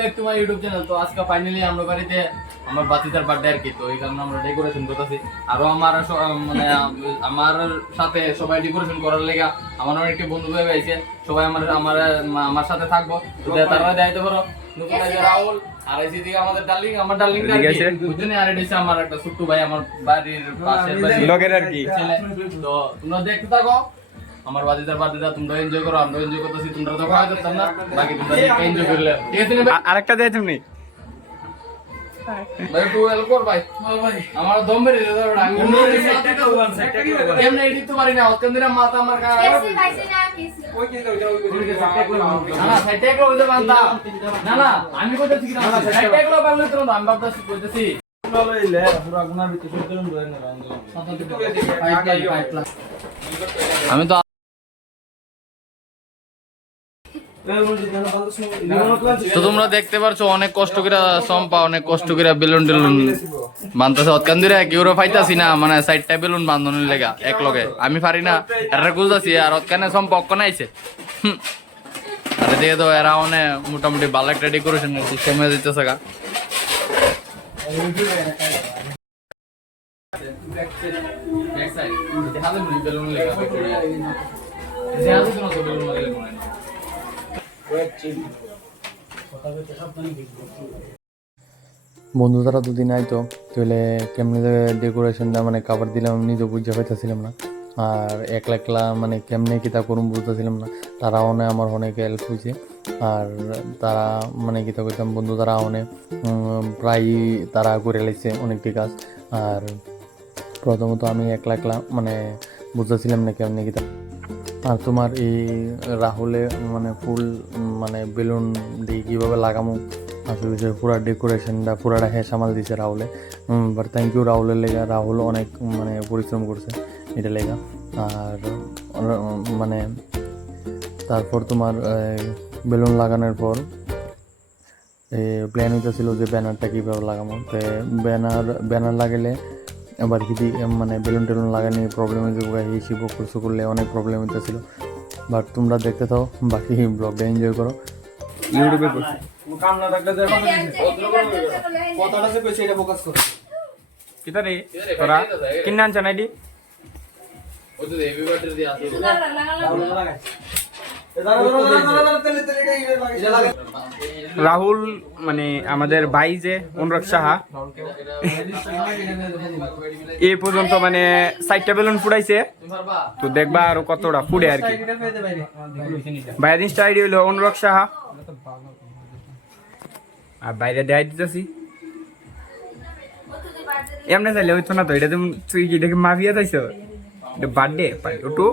Back to my YouTube channel. তো আজকে finally আমরা বাড়িতে আমার বাতিদার বার্থডে আর কি, তো এই কারণে আমরা ডেকোরেশন করতেছি। আরো আমার মানে আমার সাথে সবাই ডেকোরেশন করার লেগা আমার অনেকটি বন্ধু ভাই আছে, সবাই আমার আমার আমার সাথে থাকবো। তারা দায়িত্ব করো নতুন আছে রাহুল, আর এই দিকে আমাদের ডার্লিং, আমার ডার্লিং আছে বুঝছেন, আর এটা আমার একটা ছোট্ট ভাই আমার বাড়ির পাশের বাড়ির লগের আর কি ছেলে। তো তোমরা দেখতে থাকো আমার বাদিদার বার্থডেটা, তোমরা এনজয় করো, আমরা এনজয় করতেছি। তোমরা তো ভয় করতাম না, বাকি তোমরা এনজয় করলে ঠিক আছে। আরেকটা দেয় তুমি ভাই একটু হেল্প কর ভাই, আমার দম বেরিয়ে যাবে। আমি এমনি এডিট তো পারি না, অত্যন্ত দিন মাথা আমার না না সাইড ট্যাগ লইতে বান্দা না না আমি কইতেছি কি না সাইড ট্যাগ লও বাংলা তো আমি ভাবতেছি কইতেছি আমি তো তো তোমরা দেখতে পারছো অনেক কষ্ট করে সম্পা অনেক কষ্ট করে বেলুন টেলুন বানতেছে। অতকান দিরে কেউরে পাইতাছি না, মানে সাইডটা বেলুন বান্ধনের লেগা এক লগে আমি পারি না, এরা খুঁজতেছি। আর অতকানে সম্পা অক্ষণ আইছে আরে দিয়ে তো এরা অনেক মোটামুটি ভালো একটা ডেকোরেশন সিস্টেম হয়ে দিতেছে গা। বন্ধু তারা দুদিন আইতো তাহলে কেমনি ডেকোরেশনটা মানে কাভার দিলাম আমি নিজে বুঝতে পাইতেছিলাম না, আর একলা একলা মানে কেমনে কিতা করুম বুঝতেছিলাম না। তারা অনেক আমার অনেক হেল্প হয়েছে, আর তারা মানে কিতা করতাম বন্ধু তারা অনেক প্রায় তারা করে লাইছে অনেকটি কাজ। আর প্রথমত আমি একলা একলা মানে বুঝতেছিলাম না কেমনে কিতা। আর তোমার এই রাহুলে মানে ফুল মানে বেলুন দিয়ে কীভাবে লাগামো আসলে পুরো ডেকোরেশনটা পুরাটা সামাল দিছে রাহুলে। বাট থ্যাংক ইউ রাহুলের লেগা, রাহুল অনেক মানে পরিশ্রম করছে এটা লেগা। আর মানে তারপর তোমার বেলুন লাগানোর পর প্ল্যান হইতেছিল যে ব্যানারটা কীভাবে লাগাবো। তো ব্যানার লাগালে আবার যদি মানে বেলুন টেলুন লাগানি প্রবলেম হয়ে যাবো, হিসিব খরচ করলে অনেক প্রবলেম হইতেছিল। বাট তোমরা দেখতে থাও, বাকি ব্লগটা এনজয় করো। ইউটিউবে করছি কিতা রে তোরা কিনে আনছ নাইডি রাহুল মানে আমাদের ভাই যে অনুরাগ সাহা এই পর্যন্ত মানে 60টা বেলুন ফুটাইছে, তো দেখবা আরো কতটা ফুটে আর কি। ভাইয়ের ইনস্টা আইডি হলো অনুরাগ সাহা, আর বাইরে দেখাই দিতেছি এমনি চাইলে হইতো না তো। এটা তুই কি দেখে মাফিয়া চাইছ, এটা বার্থডে ওটু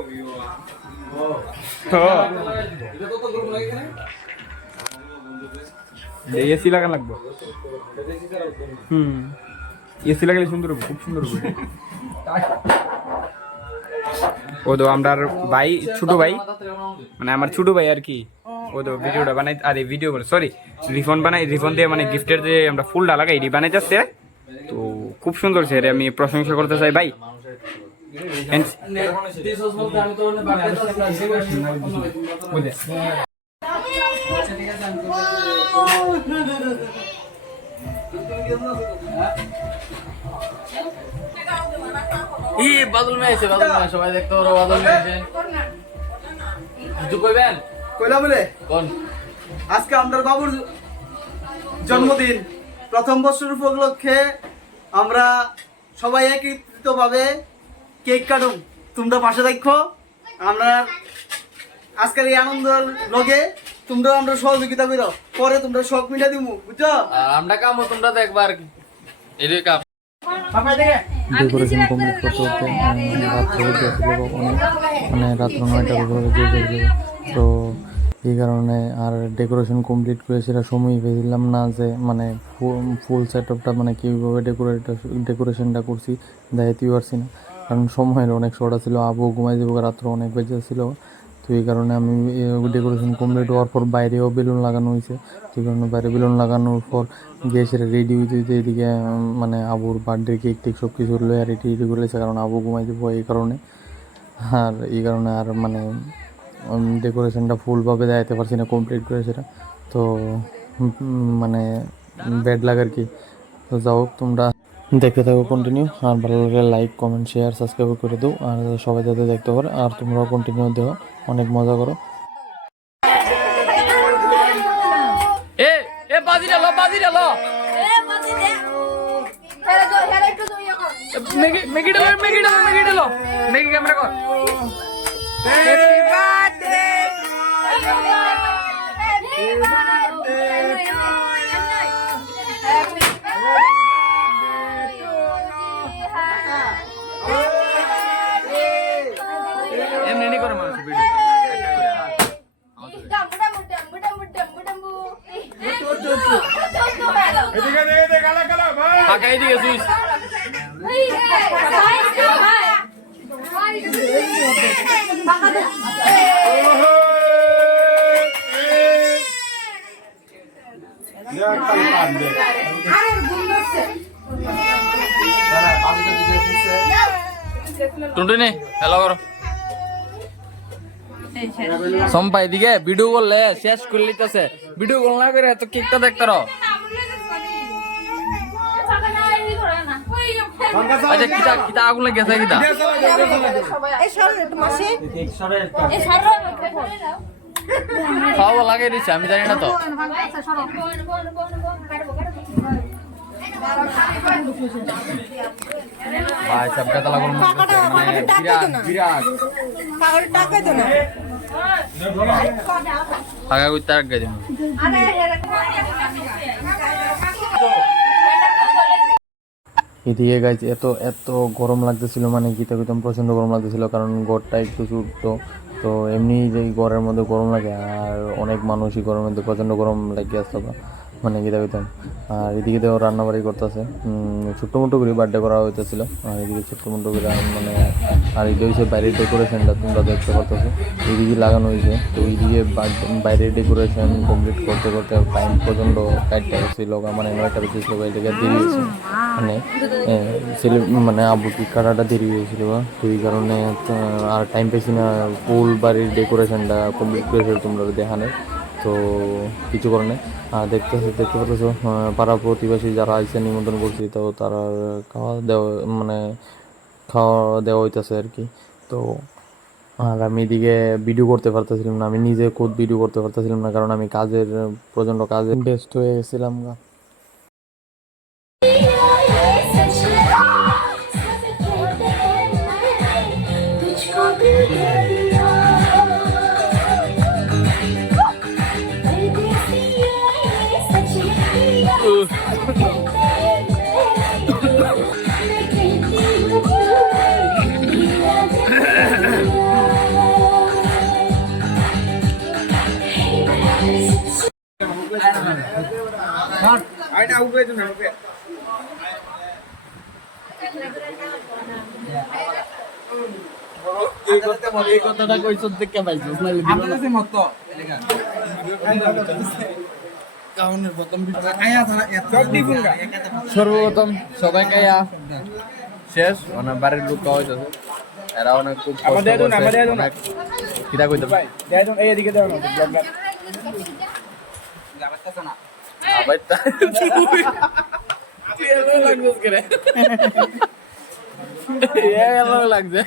এসি লাগান লাগবো। এসি লাগালে সুন্দর হবে, খুব সুন্দর হবে। ও তো আমরা ভাই ছোট ভাই মানে আমার ছোট ভাই আর কি, ও তো ভিডিওটা বানাই আরে ভিডিও সরি রিফন্ড বানাই, রিফন্ড দিয়ে মানে গিফটের যে আমরা ফুলটা লাগাই এটি বানাই যাচ্ছে, তো খুব সুন্দর সে আমি প্রশংসা করতে চাই ভাই। বাদল মেয়ে আছে, বাদল মেয়ে সবাই দেখতে পারো, বাদল মেয়ে আছে। কিছু কইবেন? কইলা বলে কোন আজকে আমাদের বাবুর জন্মদিন, প্রথম বছর উপলক্ষে আমরা সবাই একত্রিতভাবে কেক কাটুম। তোমরা পাশে দেখো, আমরা আজকের এই আনন্দের লগে তোমরা আমরা সহযোগিতা করো, পরে তোমরা শখ মিটা দিমু, বুঝছো? আমরা কামো তোমরা দেখবা আর কি এটাই কাম। ডেকোরেশন কমপ্লিট করতে করতে রাত্রে অনেক মানে রাত্র 9টার উপরে যেয়ে। তো এই কারণে আর ডেকোরেশন কমপ্লিট করে সেটা সময় পেয়েছিলাম না যে মানে ফুল সেট আপটা মানে কীভাবে ডেকোরেশনটা করছি দেখাইতেই পারছি না, কারণ সময়ের অনেক শর্ট ছিল। আবু ঘুমাই যাবো, রাত্র অনেক বেজে ছিল। তো এই কারণে আমি ডেকোরেশন কমপ্লিট হওয়ার পর বাইরেও বেলুন লাগানো হয়েছে। সেই কারণে বাইরে বেলুন লাগানোর পর গিয়ে সেটা রেডি হইতে এদিকে মানে আবুর বার্থডে কেক টেক সব কিছু হলো আর রেডি করেছে, কারণ আবু ঘুমাই যাবো এই কারণে। আর এই কারণে আর মানে ডেকোরেশনটা ফুলভাবে দেখাতে পারছি না কমপ্লিট করে সেটা। তো মানে ব্যাড লাগ আর কি। তো যাও তোমরা দেখতে থাকো কন্টিনিউ, আর ভালো লাগলে লাইক কমেন্ট শেয়ার সাবস্ক্রাইব করে দাও, আর সবাই যাতে দেখতে পারে, আর তোমরাও কন্টিনিউ দেও, অনেক মজা করো। এ এ বাজি ডালো মেগি ডালো মেগি ক্যামেরা কর। এমনি করে মানুষ ভিডিও ফাঁকা এদিকে সুইস টুনটুনি হ্যালো করো। সম্পা এদিকে ভিডিও করলে শেষ করে লিতেছে, ভিডিও কল না করে এত কেকটা দেখতে রো। আচ্ছা কিতা কিতা আগুন গেছে কিতা খাওয়া লাগাই দিচ্ছে আমি জানি না তো। ভাই সব কথা লাগল মানে বিরাট বিরাট আগা কই তার গাই দিন। এদিকে গাইজ এত এত গরম লাগতেছিল, মানে গীতা গীতম প্রচণ্ড গরম লাগতেছিল, কারণ গড়টা একটু ছোট্টো, তো এমনি যে ঘরের মধ্যে গরম লাগে, আর অনেক মানুষই গরমের মধ্যে প্রচণ্ড গরম লাগে আসতো, মানে গীতা গীতম। আর এদিকে তো রান্নাবাড়ি করতেছে, ছোট্ট মোটো করে বার্থডে করা হইতেছিল, আর এদিকে ছোট্ট মোটো করে মানে, আর এটা হচ্ছে বাইরের ডেকোরেশনটা তোমরা দেখতে পারতেছো, এইদিকে লাগানো হয়েছে। তো এইদিকে বাইরের ডেকোরেশন কমপ্লিট করতে করতে টাইম পর্যন্ত টাইটটা হয়েছিল, মানে 9টা বেশি ছিল, এদিকে দেরি হয়েছে, মানে ছেলে মানে আব্বু কি কাটাটা দেরি হয়েছিল, তো এই কারণে আর টাইম পেয়েছি না ফুল বাড়ির ডেকোরেশনটা কমপ্লিট করেছে তোমরা দেখানে। তো কিছু করে নেই, আর দেখতে পারতেছো পাড়া প্রতিবেশী যারা আইসে নিমন্ত্রণ করছি, তো তারা খাওয়া দেওয়া হইতেছে আর কি। তো আর আমি এদিকে ভিডিও করতে পারতেছিলাম না, আমি নিজে খুদ ভিডিও করতে পারতেছিলাম না, কারণ আমি প্রচণ্ড কাজে ব্যস্ত হয়ে গেছিলাম গা। এই কথাটা কইছ দেখে পাইছো সর্বপ্রথম সবাই খাইয়া শেষ মানে বাড়ির লোক খাওয়া হইতেছে, এরা অনেক খুব কিতা কইতে লাগছে